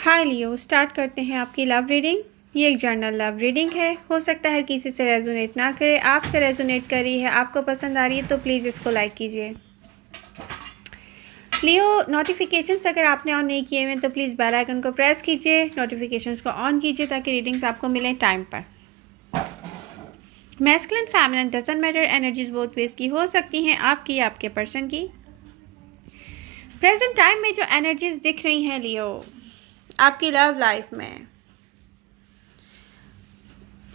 हाय लियो, start करते हैं आपकी लव रीडिंग। ये एक जर्नल लव रीडिंग है। हो सकता है किसी से रेजोनेट ना करे, आपसे रेजोनेट करी है, आपको पसंद आ रही है तो प्लीज़ इसको लाइक कीजिए। लियो, नोटिफिकेशंस अगर आपने ऑन नहीं किए हुए तो प्लीज़ बेल आइकन को प्रेस कीजिए, नोटिफिकेशंस को ऑन कीजिए ताकि रीडिंग्स आपको मिलें टाइम पर। Masculine feminine doesn't matter, energies both ways की हो सकती हैं, आपकी या आपके पर्सन की। प्रेजेंट टाइम में जो एनर्जीज दिख रही हैं लियो आपकी लव लाइफ में,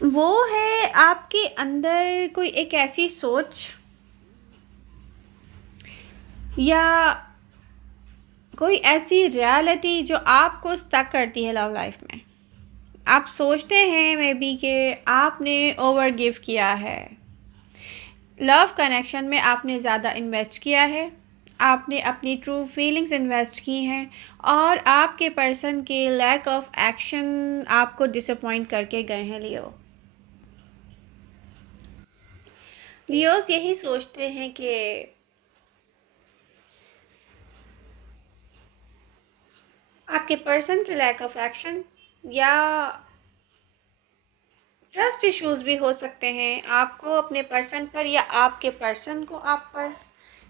वो है आपके अंदर कोई एक ऐसी सोच या कोई ऐसी रियलिटी जो आपको स्टक करती है लव लाइफ में। आप सोचते हैं मे बी कि आपने ओवर गिव किया है, लव कनेक्शन में आपने ज़्यादा इन्वेस्ट किया है, आपने अपनी ट्रू फीलिंग्स इन्वेस्ट की हैं और आपके पर्सन के लैक ऑफ एक्शन आपको डिसअपॉइंट करके गए हैं। लियोस यही सोचते हैं कि आपके पर्सन के लैक ऑफ एक्शन या ट्रस्ट इश्यूज भी हो सकते हैं आपको अपने पर्सन पर या आपके पर्सन को आप पर,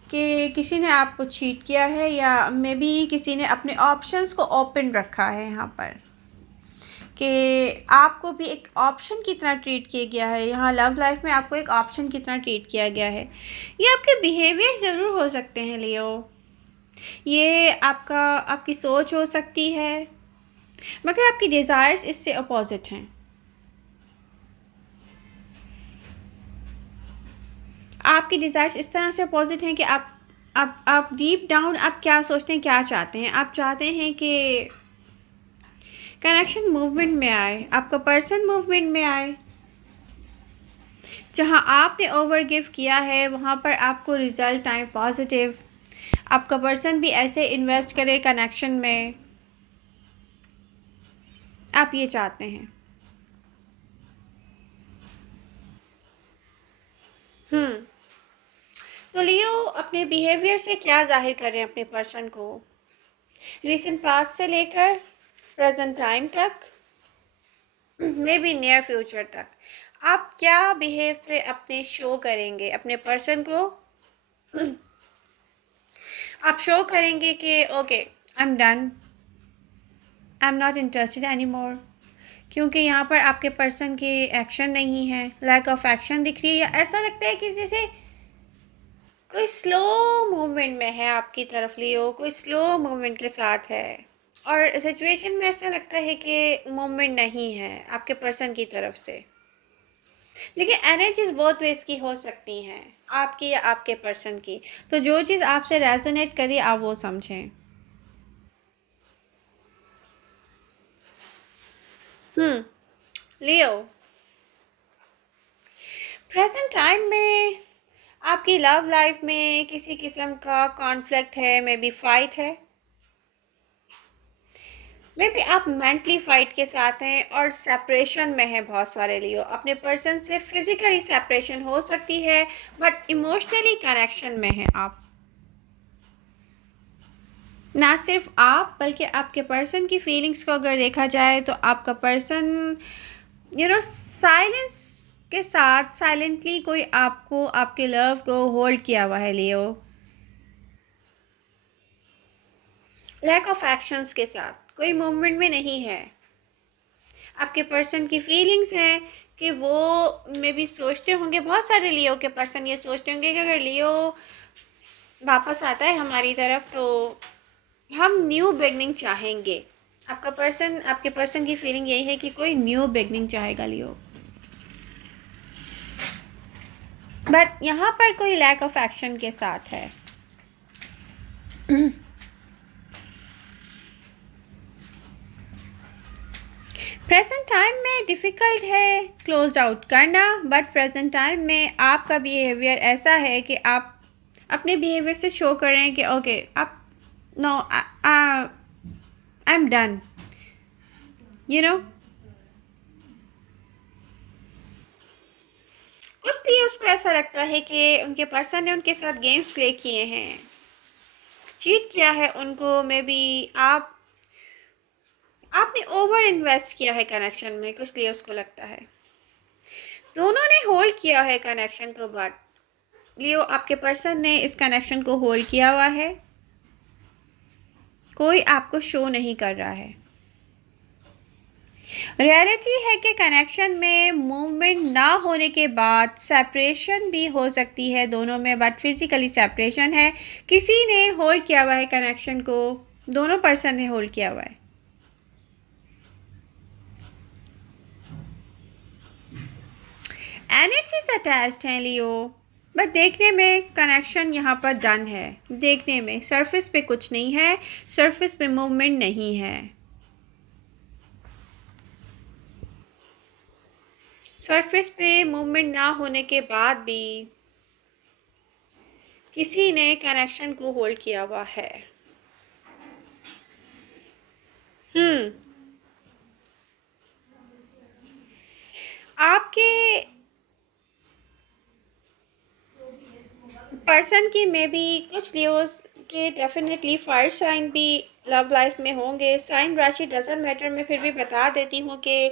कि किसी ने आपको चीट किया है या मे बी किसी ने अपने ऑप्शंस को ओपन रखा है यहाँ पर, कि आपको भी एक ऑप्शन की तरह ट्रीट किया गया है। यहाँ लव लाइफ में आपको एक ऑप्शन की तरह ट्रीट किया गया है। ये आपके बिहेवियर ज़रूर हो सकते हैं लियो, ये आपकी सोच हो सकती है, मगर आपकी डिज़ायर्स इससे अपोजिट हैं। आपकी डिज़ायर्स इस तरह से अपोजिट हैं कि आप डीप डाउन आप क्या सोचते हैं, क्या चाहते हैं। आप चाहते हैं कि कनेक्शन मूवमेंट में आए, आपका पर्सन मूवमेंट में आए, जहां आपने ओवर गिव किया है वहां पर आपको रिजल्ट आए पॉजिटिव, आपका पर्सन भी ऐसे इन्वेस्ट करे कनेक्शन में, आप ये चाहते हैं। तो लियो अपने बिहेवियर से क्या जाहिर कर रहे हैं अपने पर्सन को, रिसेंट पास्ट से लेकर प्रेजेंट टाइम तक, मे बी नियर फ्यूचर तक, आप क्या बिहेव से अपने शो करेंगे अपने पर्सन को। आप शो करेंगे कि okay I am done, I am not interested any more, क्योंकि यहाँ पर आपके पर्सन की एक्शन नहीं है, लैक ऑफ एक्शन दिख रही है, या ऐसा लगता है कि जैसे कोई स्लो मूवमेंट में है आपकी तरफ लियो, कोई स्लो मूवमेंट के साथ है और सिचुएशन में ऐसा लगता है कि मूवमेंट नहीं है आपके पर्सन की तरफ से। देखिए एनर्जीज बहुत वेज की हो सकती हैं, आपकी या आपके पर्सन की, तो जो चीज़ आपसे रेजोनेट करी आप वो समझें। लियो, प्रेजेंट टाइम में आपकी लव लाइफ में किसी किस्म का कॉन्फ्लिक्ट है, मे बी फाइट है, मे बी आप मेंटली फाइट के साथ हैं और सेपरेशन में है बहुत सारे लियो, अपने पर्सन से फिजिकली सेपरेशन हो सकती है बट इमोशनली कनेक्शन में है आप। ना सिर्फ आप बल्कि आपके पर्सन की फीलिंग्स को अगर देखा जाए तो आपका पर्सन साइलेंस के साथ साइलेंटली कोई आपको आपके लव को होल्ड किया हुआ है लियो, लैक ऑफ एक्शंस के साथ कोई मूवमेंट में नहीं है। आपके पर्सन की फीलिंग्स हैं कि वो मे भी सोचते होंगे, बहुत सारे लियो के पर्सन ये सोचते होंगे कि अगर लियो वापस आता है हमारी तरफ तो हम न्यू बिगनिंग चाहेंगे। आपके पर्सन की फीलिंग यही है कि कोई न्यू बिगनिंग चाहेगा लियो, बट यहाँ पर कोई लैक ऑफ एक्शन के साथ है। प्रेजेंट टाइम में डिफ़िकल्ट है क्लोज आउट करना, बट प्रेजेंट टाइम में आपका बिहेवियर ऐसा है कि आप अपने बिहेवियर से शो कर रहे हैं कि ओके आप no I am done, you know. कुछ भी उसको ऐसा लगता है कि उनके पर्सन ने उनके साथ गेम्स प्ले किए हैं, चीट किया है उनको, मे बी आपने ओवर इन्वेस्ट किया है कनेक्शन में, कुछ लिए उसको लगता है। दोनों ने होल्ड किया है कनेक्शन को, बाद लियो आपके पर्सन ने इस कनेक्शन को होल्ड किया हुआ है, कोई आपको शो नहीं कर रहा है। रियलिटी है कि कनेक्शन में मूवमेंट ना होने के बाद सेपरेशन भी हो सकती है दोनों में, बट फिजिकली सेपरेशन है। किसी ने होल्ड किया हुआ है कनेक्शन को, दोनों पर्सन ने होल्ड किया हुआ है। एनर्जीज अटैच्ड हैं लियो, बट देखने में कनेक्शन यहाँ पर डन है। देखने में सरफेस पे कुछ नहीं है, सरफेस पे मूवमेंट नहीं है। सरफेस पे मूवमेंट ना होने के बाद भी किसी ने कनेक्शन को होल्ड किया हुआ है। आपके पर्सन की में भी कुछ लियोस के डेफिनेटली फायर साइन भी लव लाइफ में होंगे। साइन राशि डजंट मैटर, मैं फिर भी बता देती हूँ कि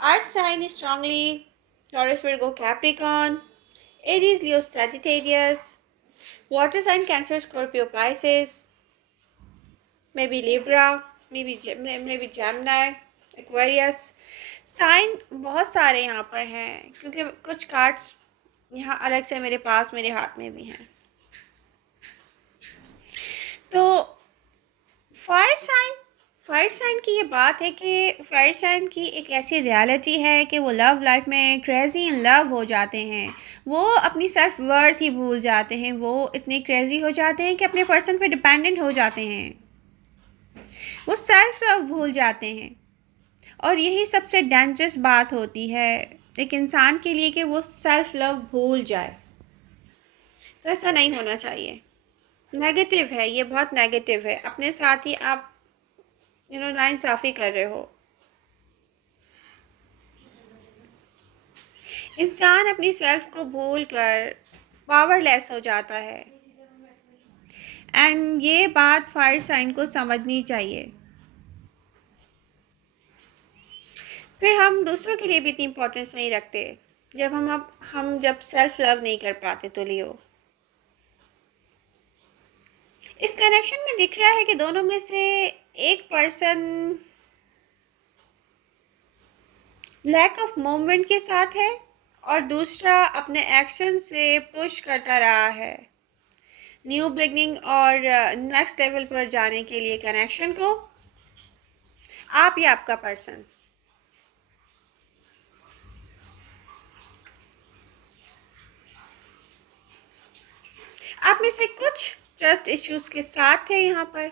earth sign strongly Taurus Virgo Capricorn, Aries Leo Sagittarius, water sign Cancer Scorpio Pisces, maybe Libra, maybe Gemini, Aquarius. Sign बहुत सारे यहाँ पर हैं क्योंकि कुछ कार्ड्स यहाँ अलग से मेरे पास मेरे हाथ में भी हैं। तो फायर साइन की ये बात है कि फायर साइन की एक ऐसी रियलिटी है कि वो लव लाइफ में क्रेजी इन लव हो जाते हैं। वो अपनी सेल्फ वर्थ ही भूल जाते हैं, वो इतने क्रेजी हो जाते हैं कि अपने पर्सन पे डिपेंडेंट हो जाते हैं, वो सेल्फ लव भूल जाते हैं। और यही सबसे डेंजरस बात होती है एक इंसान के लिए कि वो सेल्फ लव भूल जाए। तो ऐसा नहीं होना चाहिए, नेगेटिव है ये, बहुत नेगेटिव है। अपने साथ ही आप नाइंसाफ़ी कर रहे हो। इंसान अपनी सेल्फ को भूल कर पावरलेस हो जाता है, एंड ये बात फायर साइन को समझनी चाहिए। फिर हम दूसरों के लिए भी इतनी इम्पोर्टेंस नहीं रखते जब हम जब सेल्फ लव नहीं कर पाते। तो लियो इस कनेक्शन में दिख रहा है कि दोनों में से एक पर्सन लैक ऑफ मूवमेंट के साथ है और दूसरा अपने एक्शन से पुश करता रहा है न्यू बिगनिंग और नेक्स्ट लेवल पर जाने के लिए कनेक्शन को। आप या आपका पर्सन, आप में से कुछ ट्रस्ट इश्यूज के साथ है यहाँ पर।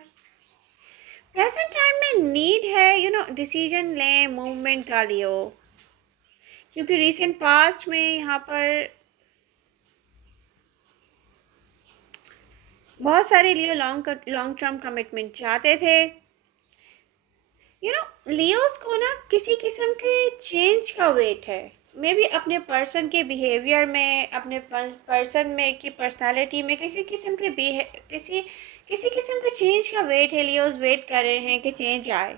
प्रेजेंट टाइम में नीड है डिसीजन लें, मूवमेंट का लियो, क्योंकि रिसेंट पास्ट में यहाँ पर बहुत सारे लियो लॉन्ग टर्म कमिटमेंट चाहते थे। लियोस को ना किसी किस्म के चेंज का वेट है, मे बी अपने पर्सन के बिहेवियर में, अपने पर्सन में की पर्सनालिटी में किसी किस्म के किसी किस्म के चेंज का वेट है। लियोस वेट कर रहे हैं कि चेंज आए,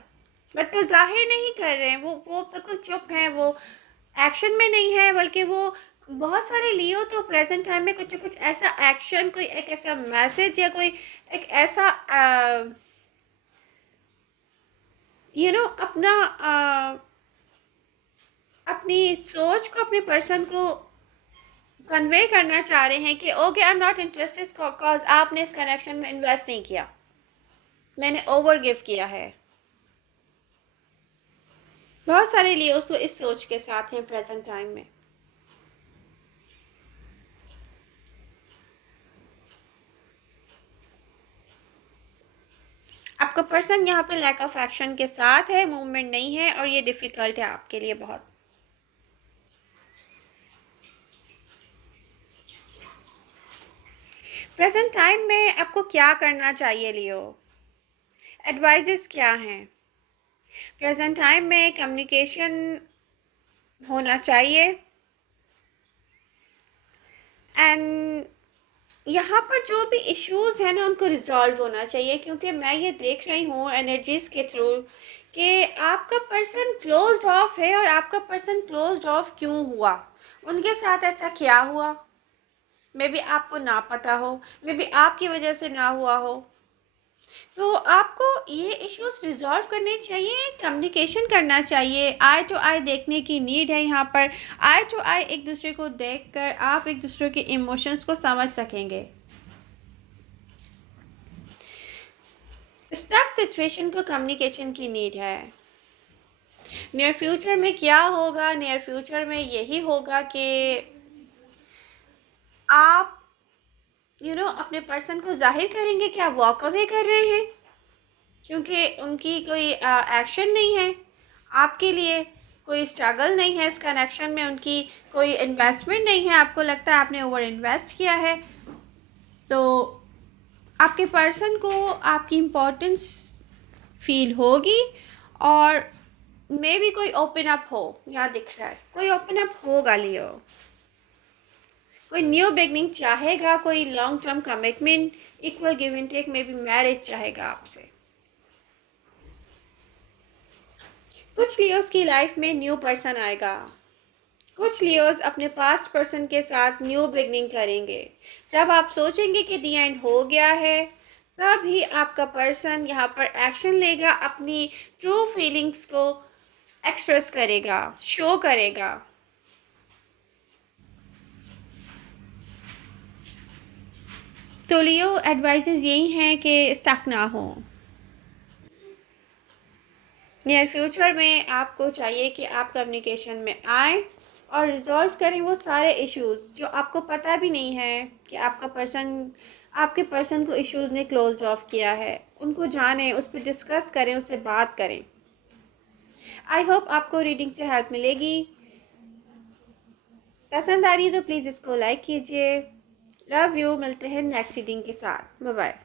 बट वो जाहिर नहीं कर रहे हैं। वो बिल्कुल चुप हैं, वो एक्शन में नहीं है, बल्कि वो बहुत सारे लियो तो प्रेजेंट टाइम में कुछ ना कुछ ऐसा एक्शन, कोई एक ऐसा मैसेज या कोई एक ऐसा अपना अपनी सोच को अपने पर्सन को कन्वे करना चाह रहे हैं कि okay I am not interested because आपने इस कनेक्शन में इन्वेस्ट नहीं किया, मैंने ओवर गिव किया है। बहुत सारे लिए उसको इस सोच के साथ हैं प्रेजेंट टाइम में। आपका पर्सन यहाँ पे लैक ऑफ एक्शन के साथ है, मूवमेंट नहीं है, और ये डिफ़िकल्ट है आपके लिए बहुत। प्रेजेंट टाइम में आपको क्या करना चाहिए लियो, एडवाइजेस क्या हैं? प्रेजेंट टाइम में कम्युनिकेशन होना चाहिए, एंड यहाँ पर जो भी इश्यूज़ हैं ना उनको रिजॉल्व होना चाहिए, क्योंकि मैं ये देख रही हूँ एनर्जीज़ के थ्रू कि आपका पर्सन क्लोज्ड ऑफ है और आपका पर्सन क्लोज्ड ऑफ क्यों हुआ, उनके साथ ऐसा क्या हुआ। मे बी आपको ना पता हो, मे बी आपकी वजह से ना हुआ हो। तो आपको ये इश्यूज रिजॉल्व करने चाहिए, कम्युनिकेशन करना चाहिए, आई टू आई देखने की नीड है यहाँ पर। आई टू आई एक दूसरे को देखकर आप एक दूसरे के इमोशंस को समझ सकेंगे। स्टक सिचुएशन को कम्युनिकेशन की नीड है। नियर फ्यूचर में क्या होगा, नियर फ्यूचर में यही होगा कि आप अपने पर्सन को जाहिर करेंगे कि आप वॉक अवे कर रहे हैं, क्योंकि उनकी कोई एक्शन नहीं है आपके लिए, कोई स्ट्रगल नहीं है इस कनेक्शन में, उनकी कोई इन्वेस्टमेंट नहीं है, आपको लगता है आपने ओवर इन्वेस्ट किया है। तो आपके पर्सन को आपकी इम्पोर्टेंस फील होगी और मे भी कोई ओपन अप हो, यहाँ दिख रहा है कोई ओपन अप होगा लियो, कोई न्यू बिगनिंग चाहेगा, कोई long term commitment, equal give and take, maybe marriage चाहेगा आपसे। कुछ लियोस की लाइफ में न्यू पर्सन आएगा, कुछ लियोस अपने पास्ट पर्सन के साथ न्यू बिगनिंग करेंगे। जब आप सोचेंगे कि दी एंड हो गया है, तभी आपका पर्सन यहाँ पर एक्शन लेगा, अपनी ट्रू फीलिंग्स को एक्सप्रेस करेगा, शो करेगा। तो लियो एडवाइसेस यही हैं कि स्टक ना हो। नियर फ्यूचर में आपको चाहिए कि आप कम्युनिकेशन में आए और रिजॉल्व करें वो सारे इश्यूज़ जो आपको पता भी नहीं है कि आपके पर्सन को इश्यूज़ ने क्लोज ऑफ किया है, उनको जानें, उस पर डिस्कस करें, उससे बात करें। आई होप आपको रीडिंग से हेल्प मिलेगी। पसंद आ रही है तो प्लीज़ इसको लाइक कीजिए। लव यू, मिलते हैं नेक्स्ट रीडिंग के साथ। Bye bye.